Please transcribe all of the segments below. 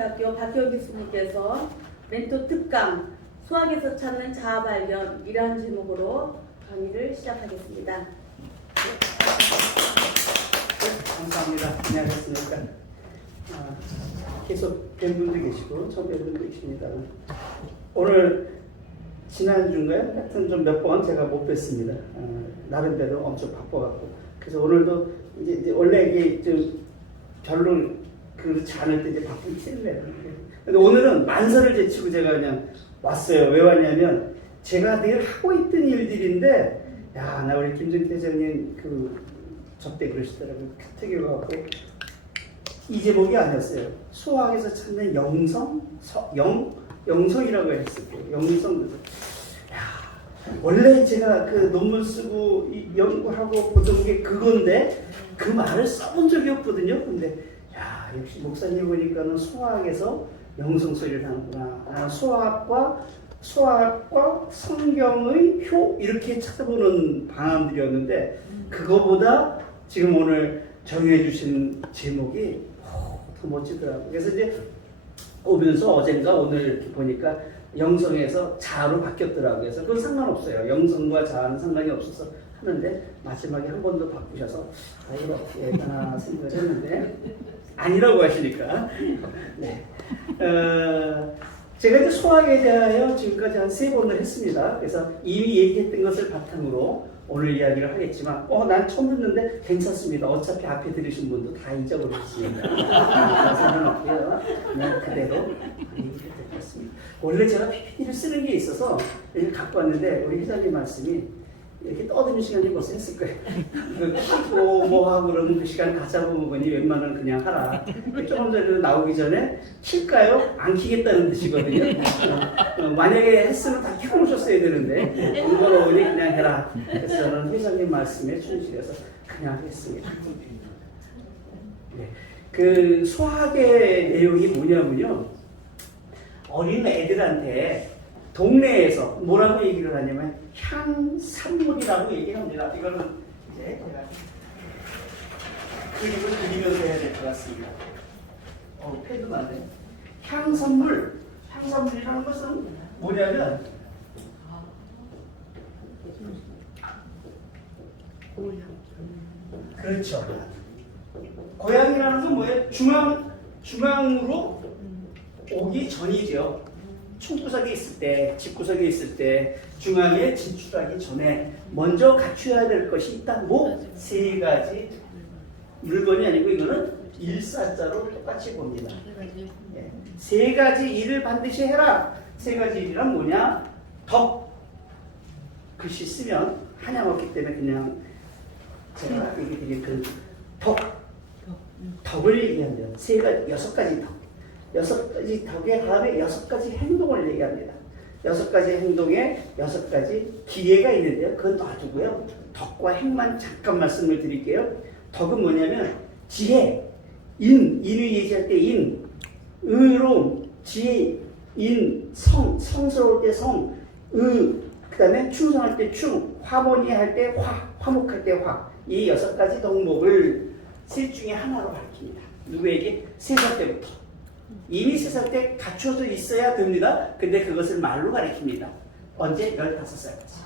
서울대학교 박효기 스님께서 멘토 특강 수학에서 찾는 자아 발견이라는 제목으로 강의를 시작하겠습니다. 감사합니다. 안녕하셨습니까? 계속 뵌 분도 계시고 처음 뵌 분도 계십니다. 오늘 지난주인가요? 하여튼 좀 몇 번 제가 못 뵀습니다. 나름대로 엄청 바빠갖고 그래서 오늘도 이제 원래 이게 좀 별로 그렇지 않을 때 이제 바쁜 티를 근데 오늘은 만사를 제치고 제가 그냥 왔어요. 왜 왔냐면 제가 늘 하고 있던 일들인데 야, 나 우리 김정태 회장님 저때 그러시더라고요. 큐택에 가갖고 이 제목이 아니었어요. 수학에서 찾는 영성이라고 했을 거예요. 영성. 야, 원래 제가 그 논문 쓰고 연구하고 보던 게 그건데 그 말을 써본 적이 없거든요. 근데 야, 역시 목사님 보니까는 수학에서 영성 소리를 하는구나. 수학과 성경의 효 이렇게 찾아보는 방안들이었는데 그거보다 지금 오늘 정해 주신 제목이 더 멋지더라고요. 그래서 이제 오면서 어젠가 오늘 이렇게 보니까 영성에서 자아로 바뀌었더라고요. 그래서 그건 상관없어요. 영성과 자아는 상관이 없어서 하는데 마지막에 한 번 더 바꾸셔서 이거 어떻게 했나 생각을 했는데 아니라고 하시니까 네. 제가 이제 수학에 대하여 지금까지 한 3번을 했습니다. 그래서 이미 얘기했던 것을 바탕으로 오늘 이야기를 하겠지만 난 처음 듣는데 괜찮습니다. 어차피 앞에 들으신 분도 다 잊어버리셨습니다. 상관없고요. 그냥 그대로 얘기를 듣겠습니다. 원래 제가 PPT를 쓰는 게 있어서 이렇게 갖고 왔는데 우리 회장님 말씀이 이렇게 떠드는 시간이 벌써 했을 거예요. 키고 뭐 하고 그러면 그 시간 다 잡아먹으니 웬만하면 그냥 하라. 조금 전에 나오기 전에 킬까요? 안 키겠다는 뜻이거든요. 만약에 했으면 다 켜놓으셨어야 되는데 번거로우니 그냥 해라. 그래서 저는 회장님 말씀에 충실해서 그냥 하겠습니다. 네. 그 수학의 내용이 뭐냐면요. 어린 애들한테 동네에서 뭐라고 얘기를 하냐면 향산물이라고 얘기합니다. 이거는 이제 제가 그림을 그리면서 해야 될 것 같습니다. 패드가 안 돼. 향산물이라는 것은 뭐냐면 그렇죠. 고향이라는 건 뭐예요? 중앙으로 오기 전이죠. 총구석에 있을 때, 집구석에 있을 때 중앙에 진출하기 전에 먼저 갖춰야 될 것이 있다. 세 가지 물건이 아니고 이거는 일사자로 똑같이 봅니다. 예. 3가지 일을 반드시 해라. 3가지 일이란 뭐냐? 덕. 글씨 쓰면 한양 없기 때문에 그냥 제가 얘기 드린 그 덕을 얘기합니다. 6가지 덕. 6가지 덕의 다음에 6가지 행동을 얘기합니다. 6가지 행동에 6가지 기회가 있는데요. 그건 놔두고요. 덕과 행만 잠깐 말씀을 드릴게요. 덕은 뭐냐면 지혜, 인을 얘기할 때 인, 의로움, 지혜, 인, 성스러울 때 성, 그 다음에 충성할 때 충, 화mon이할 때 화목할 때 화. 이 6가지 덕목을 셋 중에 하나로 가르칩니다. 누구에게? 3살 때부터. 이미 3살 때 갖춰져 있어야 됩니다. 근데 그것을 말로 가르칩니다. 언제? 15살까지.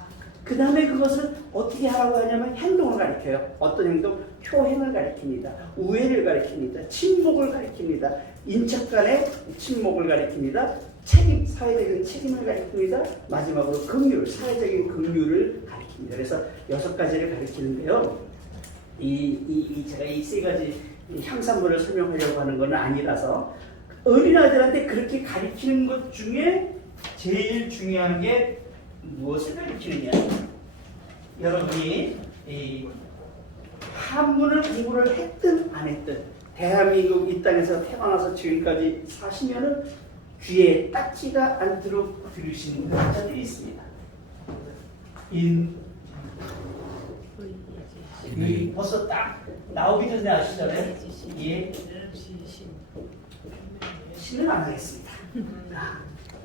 그 다음에 그것을 어떻게 하라고 하냐면 행동을 가르쳐요. 어떤 행동? 효행을 가르칩니다. 우애를 가르칩니다. 친목을 가르칩니다. 인척 간의 친목을 가르칩니다. 사회적인 책임을 가르칩니다. 마지막으로 긍휼, 사회적인 긍휼을 가르칩니다. 그래서 6가지를 가르치는데요. 제가 이 3가지 향산물을 설명하려고 하는 건 아니라서 어린아이들한테 그렇게 가르치는 것 중에 제일 중요한 게 무엇을 가르치느냐. 여러분이 한문을 공부를 했든 안 했든 대한민국 이 땅에서 태어나서 지금까지 사시면은 귀에 딱지가 않도록 들으시는 자들이 있습니다. 벌써 딱 나오기 전에 아시잖아요. 신은 안 하겠습니다.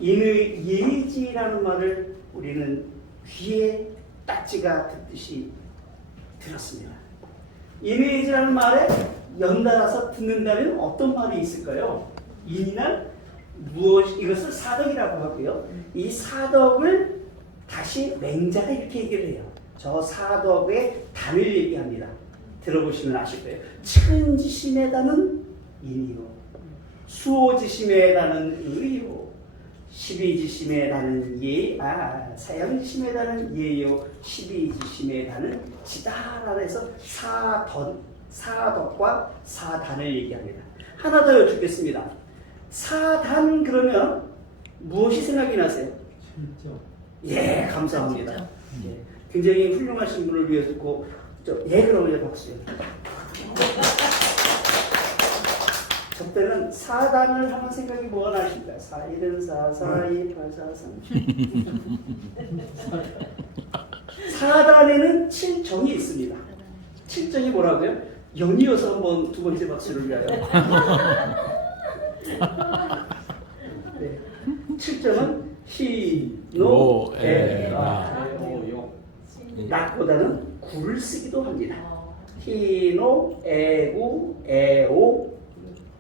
예지라는 말을 우리는 귀에 딱지가 듣듯이 들었습니다. 예지라는 말에 연달아서 듣는다면 어떤 말이 있을까요? 인이는 무엇, 이것을 사덕이라고 하고요. 이 사덕을 다시 맹자가 이렇게 얘기를 해요. 저 사덕의 단을 얘기합니다. 들어보시면 아실 거예요. 측은지심에다는 인이요, 수호지심에다는 의요, 십이지심에다는 사양지심에다는 예요, 십이지심에다는 지다라고 해서 사덕과 사단을 얘기합니다. 하나 더 여쭙겠습니다. 사단 그러면 무엇이 생각이 나세요? 예, 감사합니다. 예, 굉장히 훌륭하신 분을 위해서 그러면 박수요. 저 때는 사단을 하는 생각이 뭐가 나십니까? 4, 1은 4, 4, 2, 8, 4, 3. 사단에는 7정이 있습니다. 7정이 뭐라고요? 0이어서 한번 두 번째 박수를 위하여. 네. 7정은 희, 노, 에, 라, 요. 낙보다는 구를 쓰기도 합니다. 희, 노, 에, 구, 에, 오,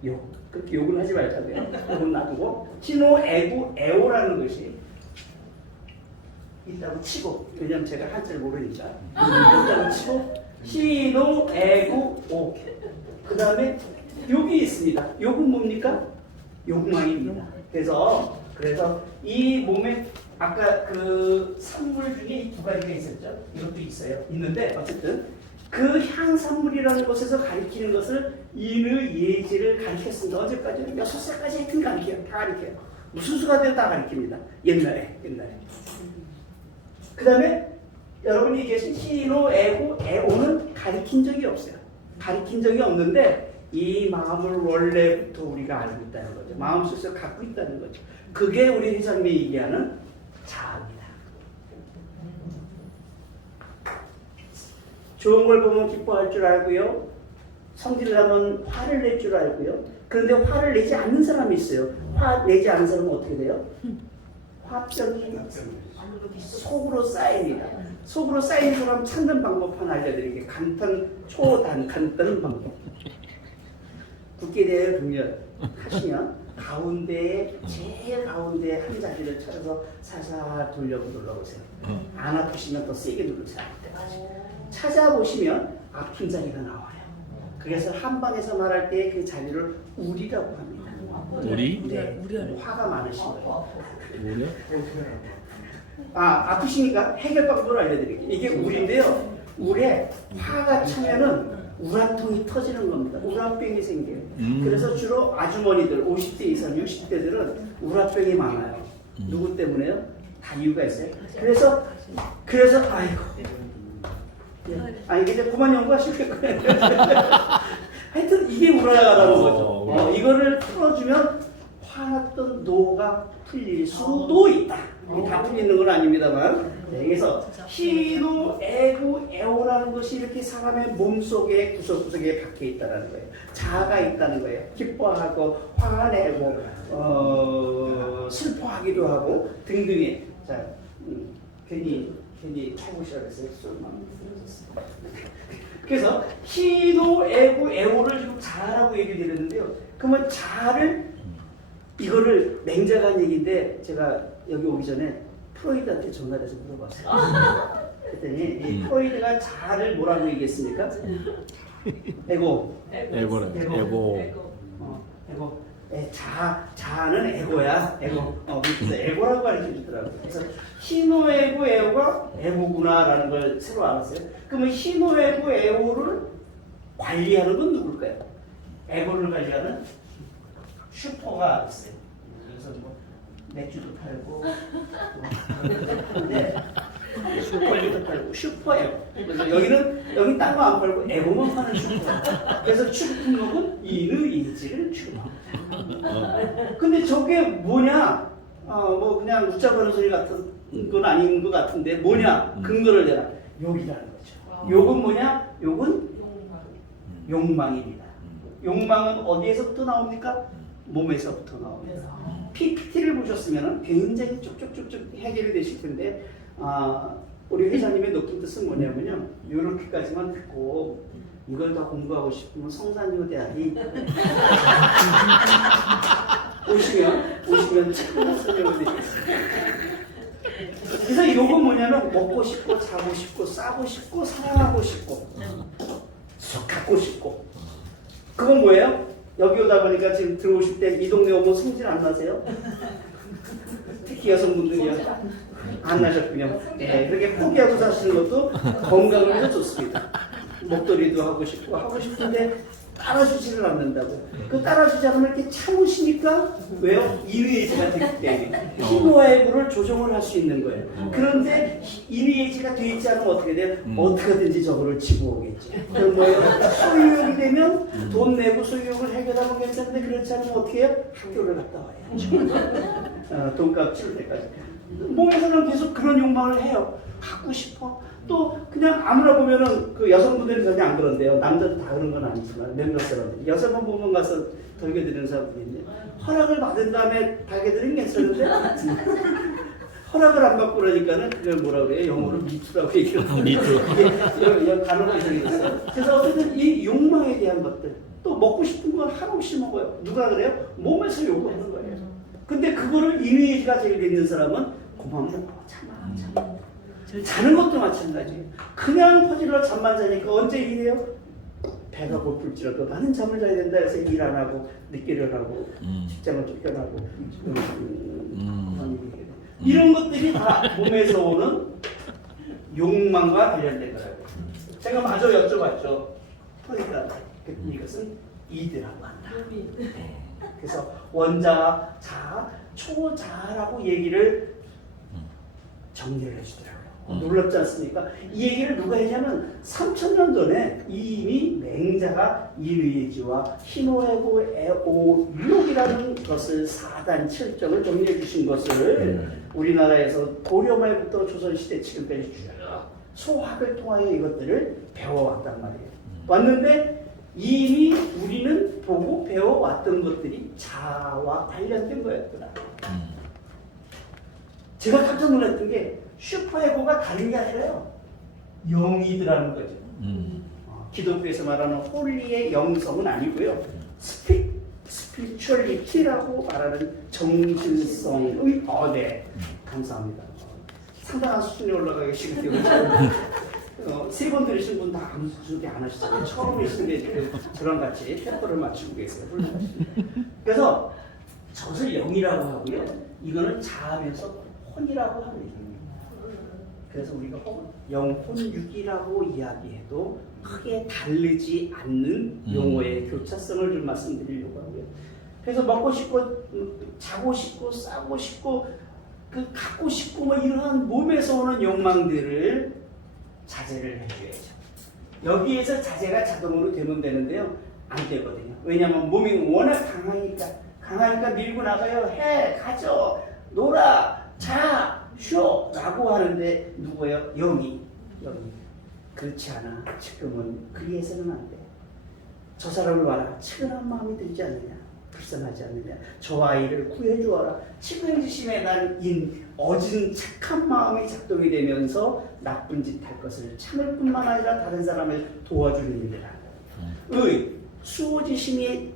요. 그렇게 욕은 하지 말자고요. 욕은 놔두고 희, 노, 에, 구, 에, 오라는 것이 있다고 치고, 왜냐면 제가 한자를 모르니까 있다고 치고 희, 노, 에, 구, 오. 그 다음에 욕이 있습니다. 욕은 뭡니까? 욕망입니다. 그래서 이 몸에 아까 그 산물 중에 이 두 가지가 있었죠. 이것도 있어요. 있는데 어쨌든 그 향산물이라는 것에서 가리키는 것을 인의 예지를 가리켰습니다. 언제까지는 6살까지 하여튼 가리켜요. 다 가리켜요. 무슨 수가 되어 다 가리킵니다. 옛날에. 그 다음에 여러분이 계신 희노, 애고, 애오는 가리킨 적이 없어요. 가리킨 적이 없는데 이 마음을 원래부터 우리가 알고 있다는 거죠. 마음속에서 갖고 있다는 거죠. 그게 우리 회장님이 얘기하는 자아입니다. 좋은 걸 보면 기뻐할 줄 알고요. 성질나면 화를 낼 줄 알고요. 그런데 화를 내지 않는 사람이 있어요. 화 내지 않는 사람은 어떻게 돼요? 화병이 속으로 쌓입니다. 속으로 쌓이는 사람 찾는 방법 하나 알려드릴게요. 초단간 뜨는 방법. 굳게 대해 등열 하시면 제일 가운데 한 자리를 찾아서 살살 눌러보세요. 안 아프시면 더 세게 누르세요. 찾아보시면 아픈 자리가 나와요. 그래서 한방에서 말할 때 그 자리를 우리라고 합니다. 우리? 네, 화가 많으신 거예요. 우리? 아프시니까 해결 방법을 알려드릴게요. 이게 우리인데요. 울에 화가 차면은 우라통이 터지는 겁니다. 우라병이 생겨요. 그래서 주로 아주머니들 50대 이상 60대들은 우라병이 많아요. 누구 때문에요? 다 이유가 있어요. 그래서 아이고 이제 그만 연구하시겠고요. 하여튼 이게 우라라는 거죠. 이거를 풀어주면 화났던 노가 풀릴 수도 있다. 다 풀리는 건 아닙니다만. 네, 그래서 희노, 애구, 애오라는 것이 이렇게 사람의 몸속에 구석구석에 박혀 있다는 거예요. 자아가 있다는 거예요. 기뻐하고 화가 내고 슬퍼하기도 하고 등등의. 자, 괜히 해보시라고 했어요. 그래서 희노, 애구, 애오를 지금 자아라고 얘기를 드렸는데요. 그러면 자아를 이거를 맹자가 한 얘기인데 제가 여기 오기 전에 프로이드한테 전화를 해서 물어봤어요. 그랬더니 이 프로이드가 자아를 뭐라고 얘기했습니까? 에고. 자아는 에고야. 그래서 에고라고 가르쳐 주더라고요. 그래서 희노애고 애고가 에고구나라는 걸 새로 알았어요. 그러면 희노애고 애고를 관리하는 건 누굴까요? 에고를 관리하는 슈퍼가 있어요. 그래서 뭐 맥주도 팔고 근데 슈퍼에도 팔고 슈퍼에고. 그래서 여기는 딴 거 안 팔고 에고만 파는 슈퍼. 그래서 출품목은 인의 인지를 출품합니다. 근데 저게 뭐냐? 뭐 그냥 웃자버는 소리 같은 건 아닌 것 같은데 뭐냐? 근거를 내라. 욕이라는 거죠. 욕은 뭐냐? 욕은 욕망입니다. 욕망은 어디에서부터 나옵니까? 몸에서부터 나옵니다. PPT를 보셨으면 굉장히 쭉쭉쭉쭉 해결이 되실 텐데 우리 회장님의 높은 뜻은 뭐냐면요. 이렇게까지만 듣고 이걸 더 공부하고 싶으면 성산여대학이 오시면 참 설명을 드리겠습니다. 그래서 이건 뭐냐면 먹고 싶고 자고 싶고 싸고 싶고 사랑하고 싶고 갖고 싶고 그건 뭐예요? 여기 오다 보니까 지금 들어오실 때 이 동네 오면 성질 안 나세요? 특히 여성분들이요. 안 나셨군요. 네, 그렇게 포기하고 사시는 것도 건강을 위해서 좋습니다. 목도리도 하고 싶은데 따라주지를 않는다고. 그 따라주지 않으면 이렇게 참으시니까 왜요? 인의예지가 되기 때문에 희노애구를 조정을 할 수 있는 거예요. 그런데 인의예지가 되어 있지 않으면 어떻게 돼요? 어떻게든지 저거를 집어오겠지. 그럼 뭐예요? 소유욕이 되면 돈 내고 소유욕을 해결하면 괜찮은데 그렇지 않으면 어떻게 해요? 학교를 갔다 와야죠. 돈값 치를 때까지. 몸에서는 계속 그런 욕망을 해요. 갖고 싶어. 또 그냥 아무나 보면은 그 여성분들이 전혀 안 그런데요. 남자도 다 그런 건 아니지만 몇몇 사람들 여성분 보면 가서 덜겨드리는 사람들이 있는데 허락을 받은 다음에 달겨드리는 게 괜찮은데 허락을 안 받고 그러니까는 그걸 뭐라 그래요? 영어로 미투라고 얘기해요. 미투. 단어가 있어요. 그래서 어쨌든 이 욕망에 대한 것들 또 먹고 싶은 건 한없이 먹어요. 누가 그래요? 몸에서 요구하는 거예요. 근데 그거를 인의가 제일 있는 사람은 고만 먹고 참아. 자는 것도 마찬가지예요. 그냥 퍼질러 잠만 자니까 언제 일해요? 배가 고플지라도 나는 잠을 자야 된다 해서 일 안 하고 늦게 일어나고 직장을 쫓겨나고 이런 것들이 다 몸에서 오는 욕망과 관련된 거라고. 제가 마저 여쭤봤죠. 그러니까 이것은 이드라고 한다. 그래서 원자, 자, 초자라고 얘기를 정리를 해주더라고요. 놀랍지 않습니까? 이 얘기를 누가 했냐면 3000년 전에 이미 맹자가 인의예지와 희노애고 애오유욕이라는 것을 4단 7정을 정리해 주신 것을 우리나라에서 고려 말부터 조선시대 지금까지 쭉 소학을 통하여 이것들을 배워왔단 말이에요. 왔는데 이미 우리는 보고 배워왔던 것들이 자아와 관련된 거였구나. 제가 깜짝 놀랐던 게 슈퍼에고가 다른 게 아니라요. 영이드라는 거죠. 기독교에서 말하는 홀리의 영성은 아니고요. 스피리추얼리티라고 말하는 정신성의 네. 감사합니다. 상당한 수준에 올라가기 시작해요. 3번 들으신 분 다 아무 수준이 안 하시잖아요. 처음 하시는데 저랑 같이 페퍼를 맞추고 계세요. 그래서 저것을 영이라고 하고요. 이거는 자하면서 혼이라고 합니다. 그래서 우리가 영혼육이라고 이야기해도 크게 다르지 않는 용어의 교차성을 좀 말씀드리려고 하고요. 그래서 먹고 싶고 자고 싶고 싸고 싶고 그 갖고 싶고 뭐 이러한 몸에서 오는 욕망들을 자제를 해줘야죠. 여기에서 자제가 자동으로 되면 되는데요. 안 되거든요. 왜냐하면 몸이 워낙 강하니까 밀고 나가요. 해, 가져, 놀아, 자, 쉬어 라고 하는데 누구예요? 영이. 그렇지 않아. 지금은 그리해서는 안 돼. 저 사람을 봐라. 측은한 마음이 들지 않느냐. 불쌍하지 않느냐. 저 아이를 구해주어라. 측은지심에 난 어진 착한 마음이 작동이 되면서 나쁜 짓 할 것을 참을 뿐만 아니라 다른 사람을 도와주는 일을 한다. 수호지심이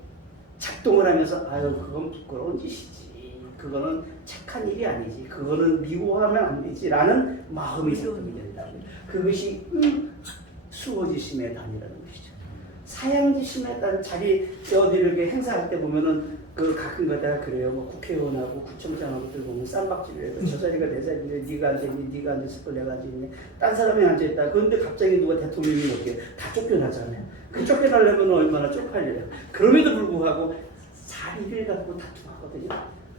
작동을 하면서 아유 그건 부끄러운 짓이지. 그거는 착한 일이 아니지. 그거는 미워하면 안 되지. 라는 마음이 작동이 된다. 그것이 수호지심의 단이라는 것이죠. 사양지심의 단 자리 어디를 이렇게 행사할 때 보면은 그 가끔 가다가 그래요. 뭐 국회의원하고 구청장하고들 보면 쌈박질을 해서 저 자리가 내 자리인데 네가 앉아있니? 네가 앉았을 걸 내가 앉아있니? 딴 사람이 앉아있다. 그런데 갑자기 누가 대통령이 어떻게 다 쫓겨나잖아요. 그 쫓겨나려면 얼마나 쪽팔려요. 그럼에도 불구하고 자리를 갖고 다툼하거든요.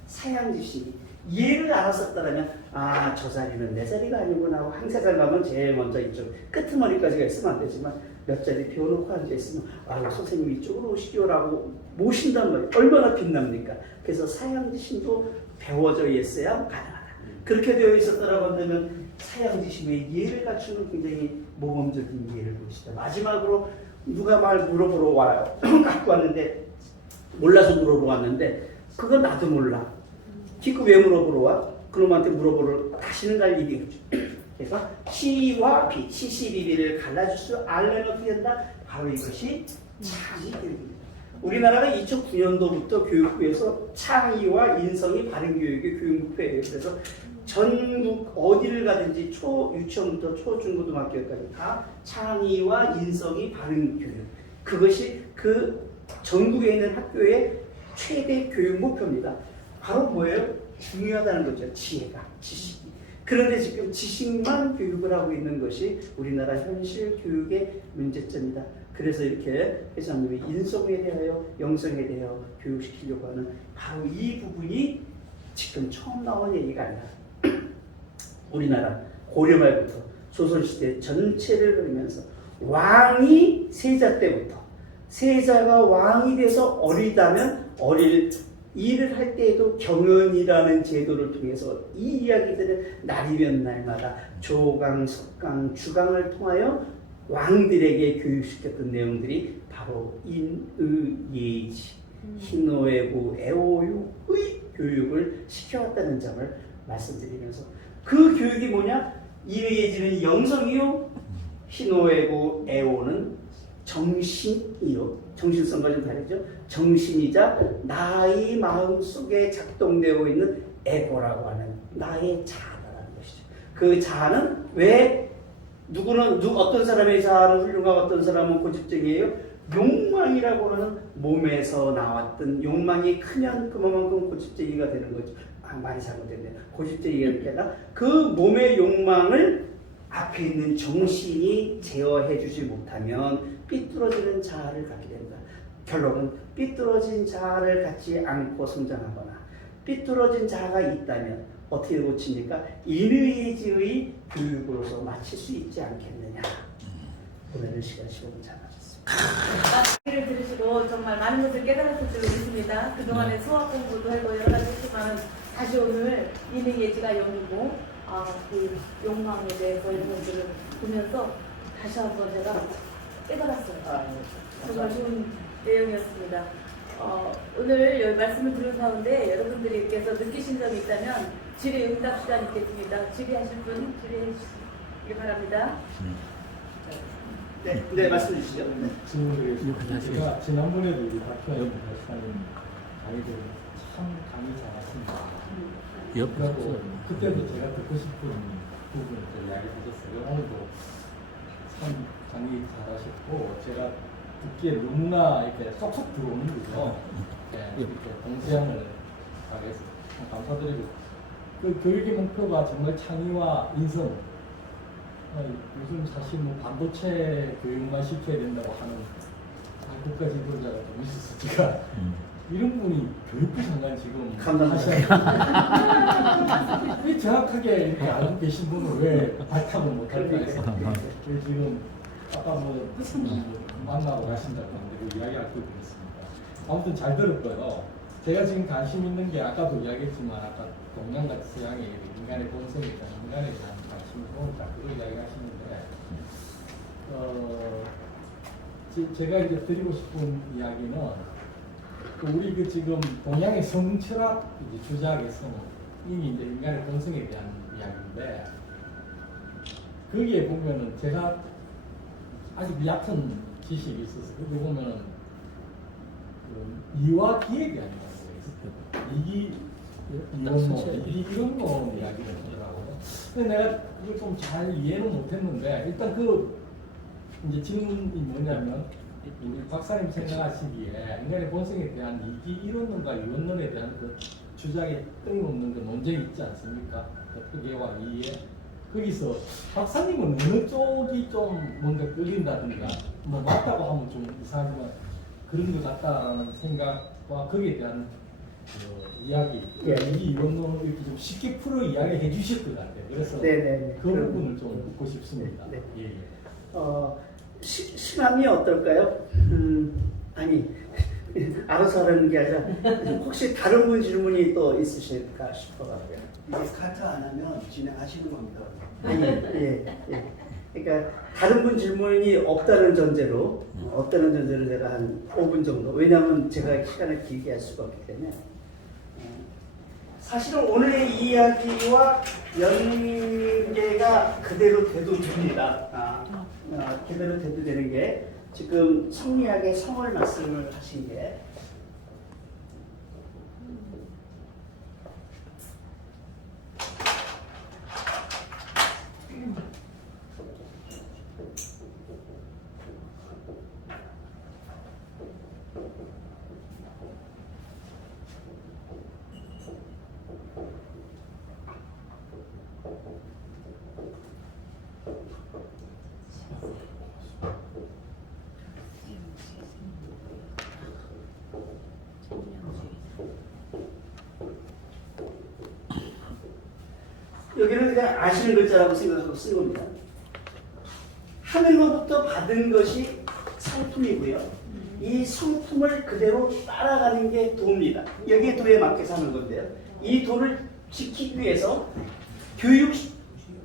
사양지심이 얘를 알았었다면 아 저 자리는 내 자리가 아니구나 하고 항세잘 가면 제일 먼저 이쪽 끄트머리까지가 있으면 안 되지만 몇 자리 비워놓고 앉아있으면 아 선생님 이쪽으로 오시기요라고 모신단 말이에요. 얼마나 빛납니까? 그래서 사양지심도 배워져 있어야 가능하다. 그렇게 되어 있었다라고 한다면 사양지심의 이해를 갖추는 굉장히 모범적인 이해를 보시다. 마지막으로 누가 말 물어보러 와요. 갖고 왔는데 몰라서 물어보러 왔는데 그건 나도 몰라. 기껏 왜 물어보러 와? 그놈한테 물어보러 다시는 갈 일이 없죠. 그래서 C와 B, C, B, B를 갈라줄 수 알면 어떻게 된다? 바로 이것이 참이 되는 겁니다. 우리나라가 2009년도부터 교육부에서 창의와 인성이 바른 교육의 교육 목표예요. 그래서 전국 어디를 가든지 유치원부터 초중고등학교까지 다 창의와 인성이 바른 교육. 그것이 그 전국에 있는 학교의 최대 교육 목표입니다. 바로 뭐예요? 중요하다는 거죠. 지혜가, 지식이. 그런데 지금 지식만 교육을 하고 있는 것이 우리나라 현실 교육의 문제점이다. 그래서 이렇게 회장님이 인성에 대하여 영성에 대하여 교육시키려고 하는 바로 이 부분이 지금 처음 나온 얘기가 아니라 우리나라 고려 말부터 조선시대 전체를 그리면서 왕이 세자 때부터 세자가 왕이 돼서 어리다면 일을 할 때에도 경연이라는 제도를 통해서 이 이야기들을 날이면 날마다 조강, 석강, 주강을 통하여 왕들에게 교육시켰던 내용들이 바로 인의예지, 희노애부, 애호의 교육을 시켜왔다는 점을 말씀드리면서 그 교육이 뭐냐? 인의예지는 영성이요, 희노애부, 애호는 정신이요. 정신성과 좀 다르죠. 정신이자 나의 마음 속에 작동되어 있는 에고라고 하는 나의 자아라는 것이죠. 그 자아는 왜 어떤 사람의 자아는 훌륭하고 어떤 사람은 고집쟁이에요? 욕망이라고 하는 몸에서 나왔던 욕망이 크면 그만큼 고집쟁이가 되는 거죠. 많이 잘못됐네요. 고집쟁이가 되니까 그 몸의 욕망을 앞에 있는 정신이 제어해 주지 못하면 삐뚤어지는 자아를 갖게 된다. 결론은 삐뚤어진 자아를 갖지 않고 성장하거나 삐뚤어진 자아가 있다면 어떻게 고칩니까? 인의예지의 교육으로서 마칠 수 있지 않겠느냐. 오늘은 시간 잘 마쳤습니다. 강의를 들으시고 정말 많은 것을 깨달았을 줄 믿습니다. 그동안에 수학 공부도 하고 여러 가지 했지만 다시 오늘 인의예지가 영이고 그 욕망에 대해서 이런 것들을 보면서 다시 한번 제가 깨달았어요. 정말 좋은 내용이었습니다. 오늘 여기 말씀을 들은 가운데 여러분들께서 느끼신 점이 있다면 질의응답 시간 있겠습니다. 질의하실 분 질의해 주시기 바랍니다. 네, 말씀 주시죠. 네. 질문드리겠습니다. 제가 지난번에도 우리 박효연 박사님 강의들 참 강의 잘하십니다. 그리고 그때도 제가 듣고 싶은 부분을 이야기하셨어요. 오늘도 참 강의 잘하셨고 제가 듣기에 너무나 이렇게 쏙쏙 들어오는 거죠. 이렇게 동지향을 하겠서 참 감사드리고 그 교육의 목표가 정말 창의와 인성. 요즘 사실 뭐 반도체 교육만 시켜야 된다고 하는 국가 지도자가 좀 있었으니까 이런 분이 교육부 장관 지금 하셔야 왜 정확하게 이렇게 알고 계신 분은 왜 발탁을 못할까 해서 지금 아까 뭐 만나러 가신다고 하는데 그 이야기할 거 그랬습니다. 아무튼 잘 들었고요. 제가 지금 관심 있는 게 아까도 이야기했지만 아까 동양과 서양의 인간의 본성에 대한 인간에 대한 관심을 보니까 그걸 이야기하시는데 제가 이제 드리고 싶은 이야기는 우리 그 지금 동양의 성철학 이제 주자학에서는 이미 이제 인간의 본성에 대한 이야기인데 거기에 보면은 제가 아주 얕은 지식이 있어서 거기 보면은 이와 기에 대한 이야기가 있어요. 이런 거 이야기를 하더라고요. 근데 내가 이걸 좀 잘 이해는 못했는데 일단 그 이제 질문이 뭐냐면 우리 박사님 생각하시기에 인간의 본성에 대한 이기 이론론과 이원론에 대한 그 주장에 끊임없는 그 논쟁이 있지 않습니까? 흑예와 이해. 거기서 박사님은 어느 쪽이 좀 뭔가 끌린다든가 뭐 맞다고 하면 좀 이상하지만 그런 것 같다라는 생각과 거기에 대한 이야기, 이 이론론을 이렇게 좀 쉽게 풀어 이야기해 주실 것 같아요. 그래서 네네. 그 부분을 좀 묻고 싶습니다. 네. 예. 시간이 어떨까요? 아니 알아서 하는 게 아니라 혹시 다른 분 질문이 또 있으실까 싶어가지고요. 이게 카트 안 하면 진행하시는 겁니다. 아니, 예. 그러니까 다른 분 질문이 없다는 전제로 제가 한 5분 정도. 왜냐하면 제가 시간을 길게 할 수가 없기 때문에. 사실은 오늘의 이야기와 연계가 그대로 돼도 됩니다. 그대로 돼도 되는 게 지금 성리학의 성을 말씀을 하신 게 여기는 그냥 아시는 글자라고 생각하고 쓴 겁니다. 하늘로부터 받은 것이 상품이고요. 이 상품을 그대로 따라가는 게 도입니다. 여기에 도에 맞게 사는 건데요. 이 도를 지키기 위해서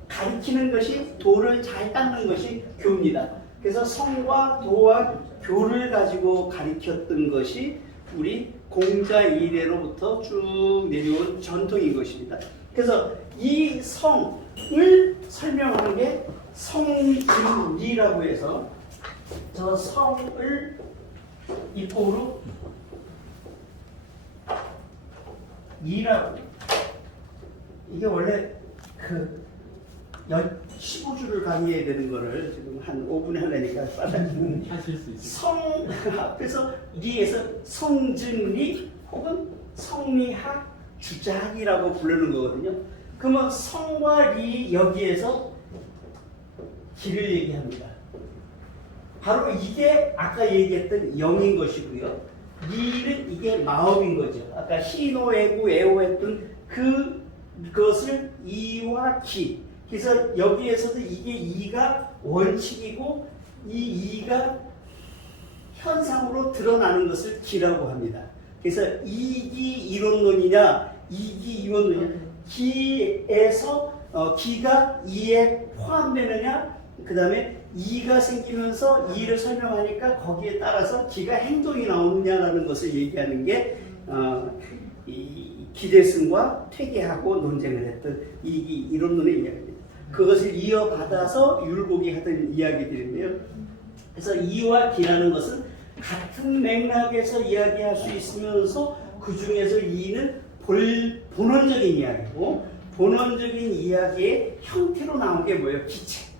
가르치는 것이 도를 잘 닦는 것이 교입니다. 그래서 성과 도와 교를 가지고 가르쳤던 것이 우리 공자 이래로부터 쭉 내려온 전통인 것입니다. 그래서 이 성을 설명하는 게 성증리라고 해서 저 성을 입고로 이라고, 이게 원래 그 15주를 강의해야 되는 거를 지금 한 5분에 하려니까 빨리 하실 수 있어요. 성 앞에서 리에서 성증리 혹은 성리학 주자학이라고 부르는 거거든요. 그러면 성과 리 여기에서 기를 얘기합니다. 바로 이게 아까 얘기했던 영인 것이고요. 리는 이게 마음인 거죠. 아까 희노애구 애호했던 그것을 이와 기. 그래서 여기에서도 이게 이가 원칙이고 이 이가 현상으로 드러나는 것을 기라고 합니다. 그래서 이기 이론론이냐 이기 이론론이냐, 기에서 기가 이에 포함되느냐, 그 다음에 이가 생기면서 이를 설명하니까 거기에 따라서 기가 행동이 나오느냐라는 것을 얘기하는 게 이 기대승과 퇴계하고 논쟁을 했던 이기 이론론의 이야기입니다. 그것을 이어받아서 율곡이 하던 이야기들인데요. 그래서 이와 기라는 것은 같은 맥락에서 이야기할 수 있으면서 그 중에서 이는 본원적인 이야기고, 본원적인 이야기의 형태로 나온 게 뭐예요? 기체.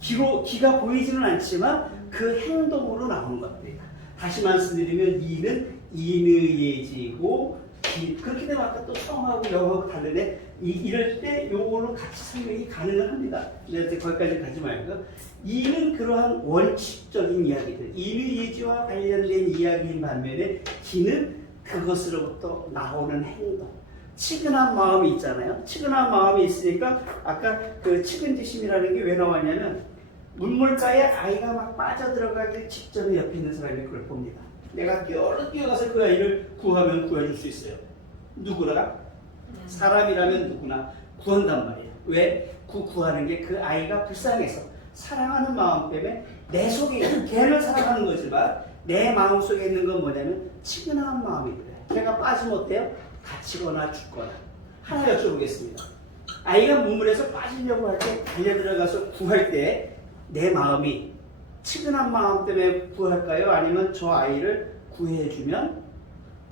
기가 보이지는 않지만 그 행동으로 나오는 것들이다. 다시 말씀드리면 이는 인의예지고, 그렇게 되면 아까 또 성하고 영하고 다르네. 이럴 때 요걸로 같이 설명이 가능합니다. 근데 거기까지 가지 말고, 이는 그러한 원칙적인 이야기들, 인의예지와 관련된 이야기인 반면에 기는 그것으로부터 나오는 행동, 치근한 마음이 있잖아요. 치근한 마음이 있으니까 아까 그 측은지심이라는 게 왜 나왔냐면, 물물가에 아이가 막 빠져들어가기 직전에 옆에 있는 사람이 그걸 봅니다. 내가 뛰어가서 그 아이를 구하면 구해줄 수 있어요. 누구나? 사람이라면 누구나 구한단 말이에요. 왜? 구하는 게 그 아이가 불쌍해서 사랑하는 마음 때문에 내 속에 걔를 사랑하는 거지만 내 마음 속에 있는 건 뭐냐면 치근한 마음이거든요. 걔가 빠지면 어때요? 다치거나 죽거나. 하나 여쭤보겠습니다. 아이가 물물에서 빠지려고 할 때 달려들어가서 구할 때 내 마음이 치근한 마음 때문에 구할까요? 아니면 저 아이를 구해주면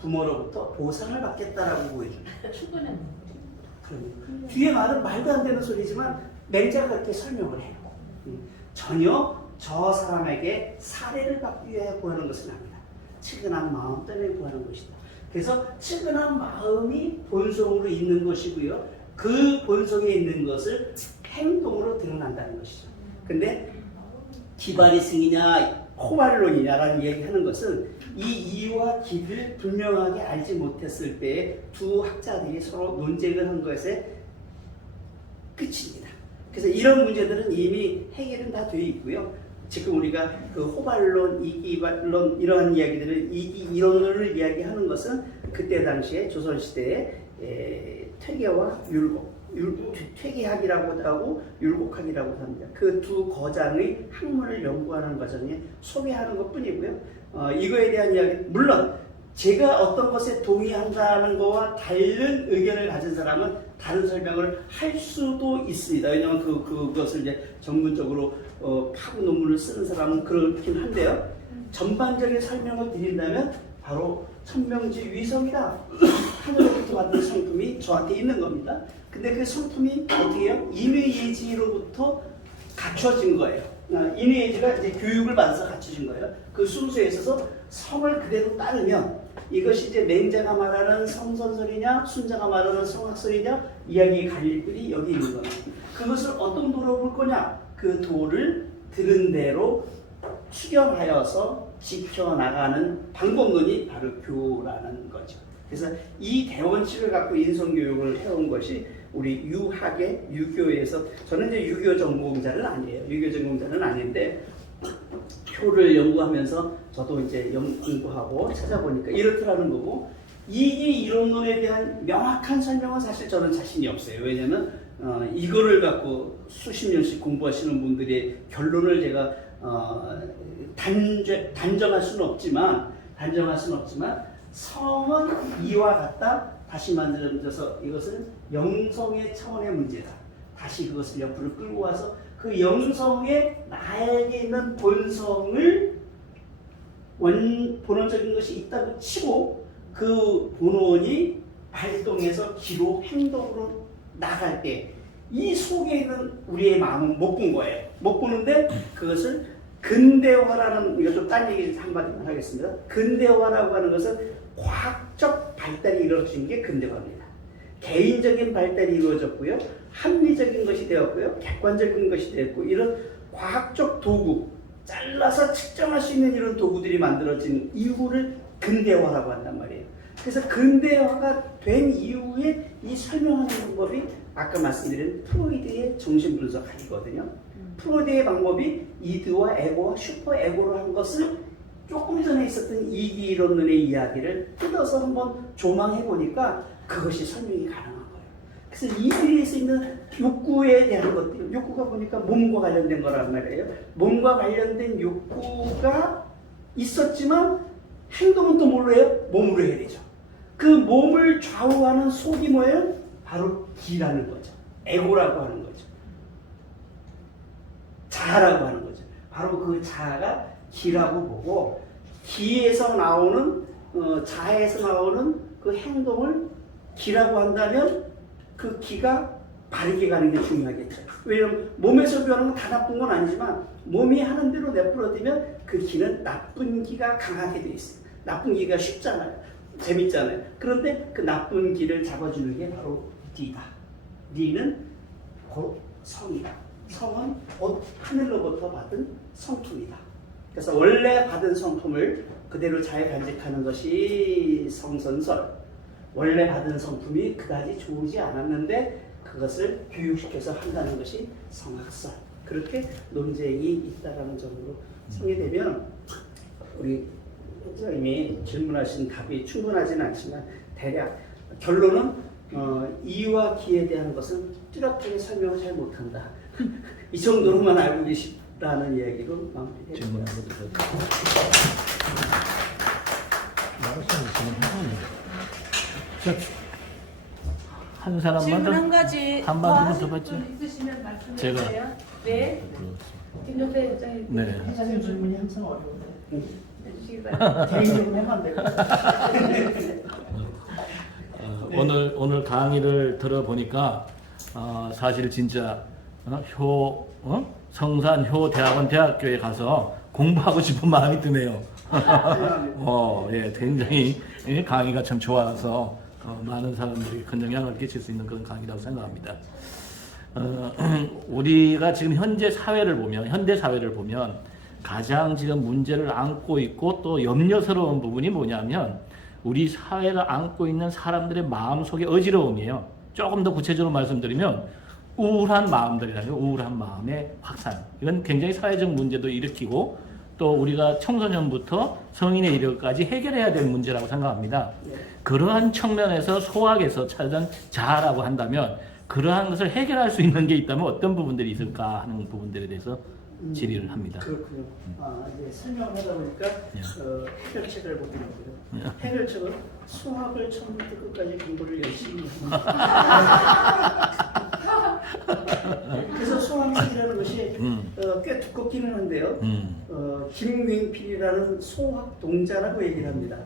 부모로부터 보상을 받겠다라고 구해줍니다. 충분한. 뒤에 말은 말도 안 되는 소리지만 맹자가 그렇게 설명을 해요. 전혀 저 사람에게 사례를 받기 위해 구하는 것은 아니다. 치근한 마음 때문에 구하는 것이다. 그래서 치근한 마음이 본성으로 있는 것이고요. 그 본성에 있는 것을 행동으로 드러난다는 것이죠. 근데 기바리승이냐 호발론이냐라는 얘기하는 것은 이 이와 기를 분명하게 알지 못했을 때 두 학자들이 서로 논쟁을 한 것에 끝입니다. 그래서 이런 문제들은 이미 해결은 다 되어 있고요. 지금 우리가 그 호발론, 이기발론 이러한 이야기들을 이론을 이야기하는 것은 그때 당시에 조선시대에 퇴계와 퇴계학이라고도 하고 율곡학이라고도 합니다. 그 두 거장의 학문을 연구하는 과정에 소개하는 것 뿐이고요. 이거에 대한 이야기, 물론 제가 어떤 것에 동의한다는 거와 다른 의견을 가진 사람은 다른 설명을 할 수도 있습니다. 왜냐하면 그것을 이제 전문적으로 파고 논문을 쓰는 사람은 그렇긴 한데요. 전반적인 설명을 드린다면 바로 천명지 위성이다. 하늘로부터 받은 성품이 저한테 있는 겁니다. 근데 그 성품이 어떻게 해요? 인의예지로부터 갖춰진 거예요. 인의예지가 이제 교육을 받아서 갖춰진 거예요. 그 순서에 있어서 성을 그대로 따르면 이것이 이제 맹자가 말하는 성선설이냐 순자가 말하는 성학설이냐 이야기의 갈림들이 여기 있는 겁니다. 그것을 어떤 도로 볼 거냐? 그 도를 들은 대로 수경하여서 지켜나가는 방법론이 바로 교라는 거죠. 그래서 이 대원칙을 갖고 인성교육을 해온 것이 우리 유학의 유교에서, 저는 이제 유교 전공자는 아니에요. 유교 전공자는 아닌데 표를 연구하면서 저도 이제 연구하고 찾아보니까 이렇더라는 거고, 이 이론론에 대한 명확한 설명은 사실 저는 자신이 없어요. 왜냐하면 이거를 갖고 수십 년씩 공부하시는 분들의 결론을 제가 단정할 수는 없지만 성은 이와 같다. 다시 만들어서 이것은 영성의 차원의 문제다. 다시 그것을 옆으로 끌고 와서 그 영성의 나에게 있는 본성을 본원적인 것이 있다고 치고 그 본원이 발동해서 기로 행동으로 나갈 때 이 속에 있는 우리의 마음은 못 본 거예요. 못 보는데 그것을 근대화라는, 이거 좀 딴 얘기 한마디만 하겠습니다. 근대화라고 하는 것은 과학적 발달이 이루어진 게 근대화입니다. 개인적인 발달이 이루어졌고요. 합리적인 것이 되었고요. 객관적인 것이 되었고, 이런 과학적 도구, 잘라서 측정할 수 있는 이런 도구들이 만들어진 이후를 근대화라고 한단 말이에요. 그래서 근대화가 된 이후에 이 설명하는 방법이 아까 말씀드린 프로이드의 정신분석학이거든요. 프로이드의 방법이 이드와 에고와 슈퍼에고로 한 것을 조금 전에 있었던 이기 이론론의 이야기를 뜯어서 한번 조망해 보니까 그것이 설명이 가능한 거예요. 그래서 이들에 있는 욕구에 대한 것들, 욕구가 보니까 몸과 관련된 거란 말이에요. 몸과 관련된 욕구가 있었지만 행동은 또 뭘로 해요? 몸으로 해야 되죠. 그 몸을 좌우하는 속이 뭐예요? 바로 기라는 거죠. 에고라고 하는 거죠. 자아라고 하는 거죠. 바로 그 자아가 기라고 보고, 기에서 나오는 자아에서 나오는 그 행동을 기라고 한다면 그 기가 바르게 가는 게 중요하겠죠. 왜냐하면 몸에서 변하는 건 다 나쁜 건 아니지만 몸이 하는 대로 내버려두면 그 기는 나쁜 기가 강하게 돼 있어요. 나쁜 기가 쉽잖아요. 재밌잖아요. 그런데 그 나쁜 기를 잡아주는 게 바로 D다. D는 곧 성이다. 성은 곧 하늘로부터 받은 성품이다. 그래서 원래 받은 성품을 그대로 잘 간직하는 것이 성선설. 원래 받은 성품이 그다지 좋지 않았는데 그것을 교육시켜서 한다는 것이 성학설. 그렇게 논쟁이 있다라는 점으로 생각되면 우리 회장님이 질문하신 답이 충분하지는 않지만 대략 결론은 이와 기에 대한 것은 뚜렷하게 설명을 잘 못한다. 이 정도로만 알고 계시다는 이야기로 마무리해드립니다. 한 사람만 질문 한 가지 한 더 마디만 하실 더 받죠. 분 있으시면 말씀해 제가. 주세요. 네. 김종태 회장님 네. 회장님 질문이 항상 어려운데 해주시기 바랍니다. 개인적으로 하면 안 될까요? 오늘 강의를 들어보니까 사실 진짜 성산 효대학원 대학교에 가서 공부하고 싶은 마음이 드네요. 예, 굉장히 강의가 참 좋아서 많은 사람들이 큰 영향을 끼칠 수 있는 그런 강의라고 생각합니다. 우리가 지금 현재 사회를 보면, 현대 사회를 보면 가장 지금 문제를 안고 있고 또 염려스러운 부분이 뭐냐면 우리 사회가 안고 있는 사람들의 마음속의 어지러움이에요. 조금 더 구체적으로 말씀드리면 우울한 마음들이라는 우울한 마음의 확산. 이건 굉장히 사회적 문제도 일으키고 또 우리가 청소년부터 성인에 이르기까지 해결해야 될 문제라고 생각합니다. 그러한 측면에서 소학에서 찾은 자아라고 한다면 그러한 것을 해결할 수 있는 게 있다면 어떤 부분들이 있을까 하는 부분들에 대해서 질의를 합니다. 그렇군요. 이제 설명을 하다 보니까 해결책을 보게 되고요. 해결책은 수학을 처음부터 끝까지 공부를 열심히 합니다. 그래서 수학이라는 것이 꽤 두껍기는 한데요. 김윙필이라는 소학 동자라고 얘기를 합니다.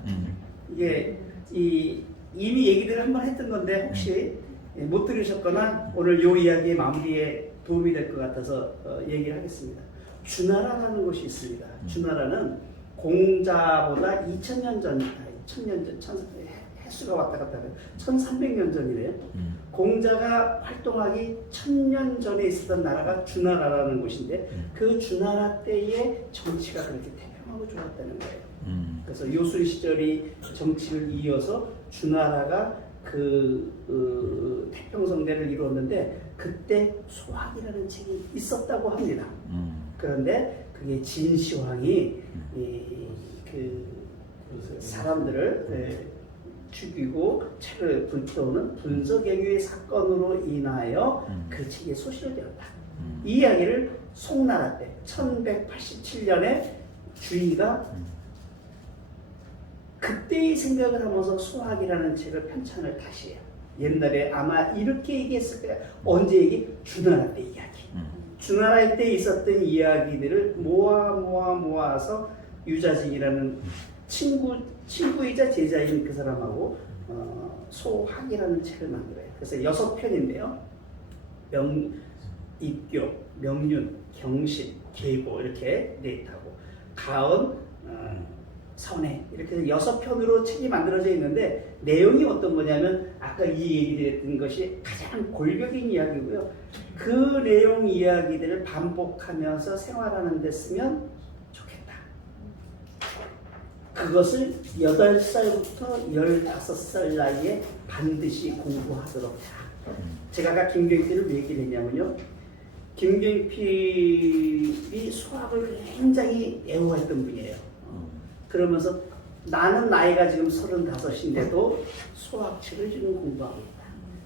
이게 이미 얘기를 한번 했던 건데 혹시 못 들으셨거나 오늘 요 이야기의 마무리에 도움이 될 것 같아서 얘기를 하겠습니다. 주나라라는 곳이 있습니다. 주나라는 공자보다 2000년 전, 1000년 전, 횟수가 왔다 갔다 해요. 1300년 전이래요. 공자가 활동하기 1000년 전에 있었던 나라가 주나라라는 곳인데 그 주나라 때의 정치가 그렇게 태평하고 좋았다는 거예요. 그래서 요술 시절이 정치를 이어서 주나라가 그 태평성대를 이루었는데 그때 소학이라는 책이 있었다고 합니다. 그런데 그게 진시황이 그 사람들을 죽이고 책을 불태우는 분서경유의 사건으로 인하여 그 책이 소실되었다. 이 이야기를 송나라 때 1187년에 주의가 그때의 생각을 하면서 소학이라는 책을 편찬을 다시 해요. 옛날에 아마 이렇게 얘기했을 거야. 언제 얘기? 주나라 때 이야기. 주나라 때 있었던 이야기들을 모아서 유자진이라는 친구이자 제자인 그 사람하고 소학이라는 책을 만들어요. 그래서 6편인데요. 입교, 명륜, 경신, 계고 이렇게 넷하고 가언, 선해 이렇게 해서 6편으로 책이 만들어져 있는데 내용이 어떤 거냐면 아까 이 얘기를 했던 것이 가장 골격인 이야기고요. 그 내용 이야기들을 반복하면서 생활하는 데 쓰면 좋겠다. 그것을 8살부터 15살 나이에 반드시 공부하도록 해라. 제가 아까 김경필을 왜 얘기를 했냐면요. 김경필이 수학을 굉장히 애호했던 분이에요. 그러면서 나는 나이가 지금 35인데도 수학책을 지금 공부하고 있다.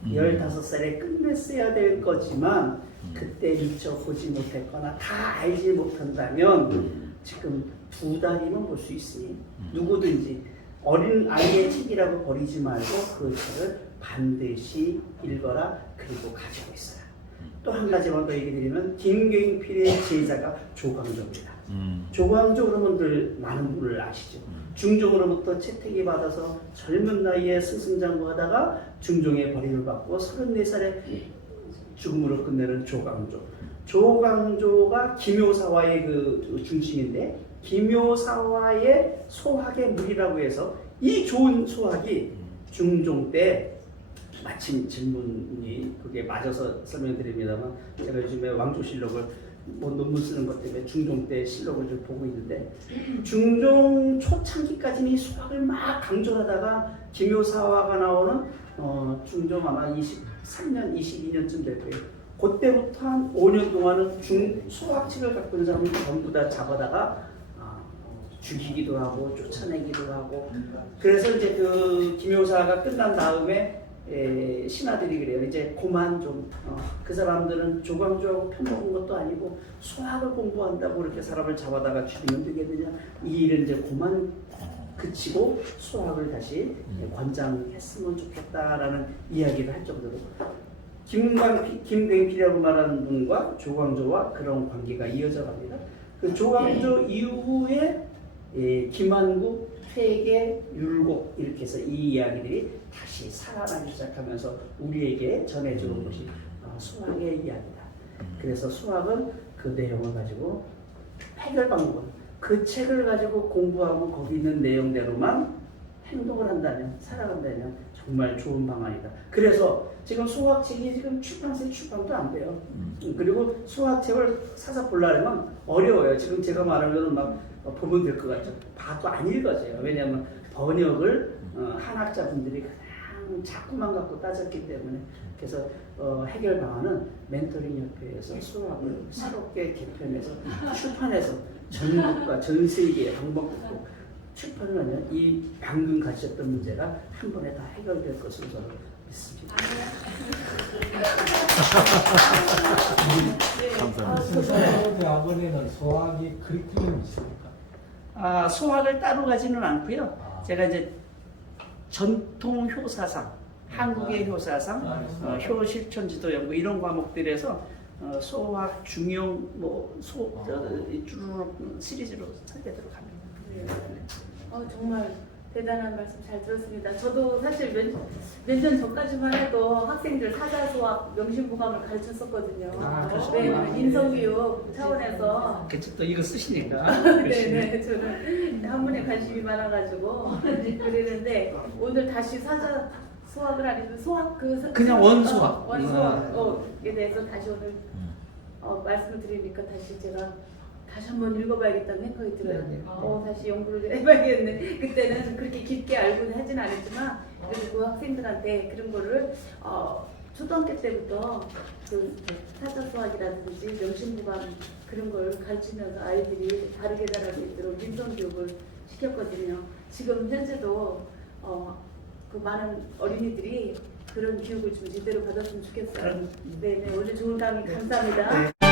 15살에 끝냈어야 될 거지만 그때 미처 보지 못했거나 다 알지 못한다면 지금 2달이면 볼 수 있으니 누구든지 어린 아이의 책이라고 버리지 말고 그 책을 반드시 읽어라. 그리고 가지고 있어라. 또 한 가지만 더 얘기 드리면 김경필의 제자가 조광조입니다. 조광조 그러면 많은 분을 아시죠. 중종으로부터 채택이 받아서 젊은 나이에 승승장구하다가 중종의 버림을 받고 34살에 죽음으로 끝내는 조광조. 조광조가 김효사화의 그 중심인데 김효사화의 소학의 물이라고 해서 이 좋은 소학이 중종 때 마침 질문이 그게 맞아서 설명드립니다만 제가 요즘에 왕조실록을 논문 쓰는 것 때문에 중종 때 실록을 좀 보고 있는데 중종 초창기까지는 이 수학을 막 강조하다가 김효사화가 나오는 중종 아마 23년, 22년쯤 될 거예요. 그때부터 한 5년 동안은 수학책을 갖고 있는 사람을 전부 다 잡아다가 죽이기도 하고 쫓아내기도 하고 그래서 이제 그 김효사가 끝난 다음에 신하들이 그래요. 이제 그만 좀 그 사람들은 조광조하고 편먹은 것도 아니고 수학을 공부한다고 이렇게 사람을 잡아다가 죽이면 되겠느냐. 이 일은 이제 그만 그치고 수학을 다시 권장했으면 좋겠다라는 이야기를 할 정도로 김경필이라고 말하는 분과 조광조와 그런 관계가 이어져 갑니다. 그 조광조 이후에 김한국, 퇴계, 율곡 이렇게 해서 이 이야기들이 다시 살아나기 시작하면서 우리에게 전해주는 것이 수학의 이야기다. 그래서 수학은 그 내용을 가지고 해결 방법은 그 책을 가지고 공부하고 거기 있는 내용대로만 행동을 한다면 살아간다면 정말 좋은 방안이다. 그래서 지금 수학책이 지금 출판사에 출판도 안 돼요. 그리고 수학책을 사서 보려면 어려워요. 지금 제가 말하면 막 보면 될 것 같죠. 봐도 안 읽어져요. 왜냐하면 번역을 한학자분들이 그냥 자꾸만 갖고 따졌기 때문에. 그래서 해결 방안은 멘토링 협회에서 수학을 새롭게 개편해서 출판해서 전국과 전 세계에 방법으로 출판을 하면 이 방금 가셨던 문제가 한 번에 다 해결될 것으로 저는 믿습니다. 감사합니다. 대학원에는 소학이 커리큘럼이 있습니까? 소학을 따로 가지는 않고요. 제가 이제 전통 효사상, 한국의 효사상, 효실천지도 연구 이런 과목들에서 소학 중용 쭈루룩 시리즈로 설계대로 갑니다. 네. 정말 대단한 말씀 잘 들었습니다. 저도 사실 몇 년 전까지만 해도 학생들 사자 수학 명심보감을 가르쳤었거든요. 네, 인성교육 차원에서. 또 이거 쓰시니까. 네네, 저는 한문에 관심이 많아가지고 그랬는데 오늘 다시 사자 수학을 아니면 수학 그냥 원수학. 원수학에 대해서 다시 오늘 말씀을 드리니까 다시 제가 다시 한번 읽어봐야겠다는 생각이 들어요. 다시 연구를 좀 해봐야겠네. 그때는 그렇게 깊게 알고는 하진 않았지만 그래도 그 학생들한테 그런 거를 초등학교 때부터 그 사자 수학이라든지 명심보감 그런 걸 가르치면서 아이들이 바르게 자랄 수 있도록 인성 교육을 시켰거든요. 지금 현재도 그 많은 어린이들이 그런 교육을 좀 제대로 받았으면 좋겠어요. 네, 오늘 좋은 강의 감사합니다.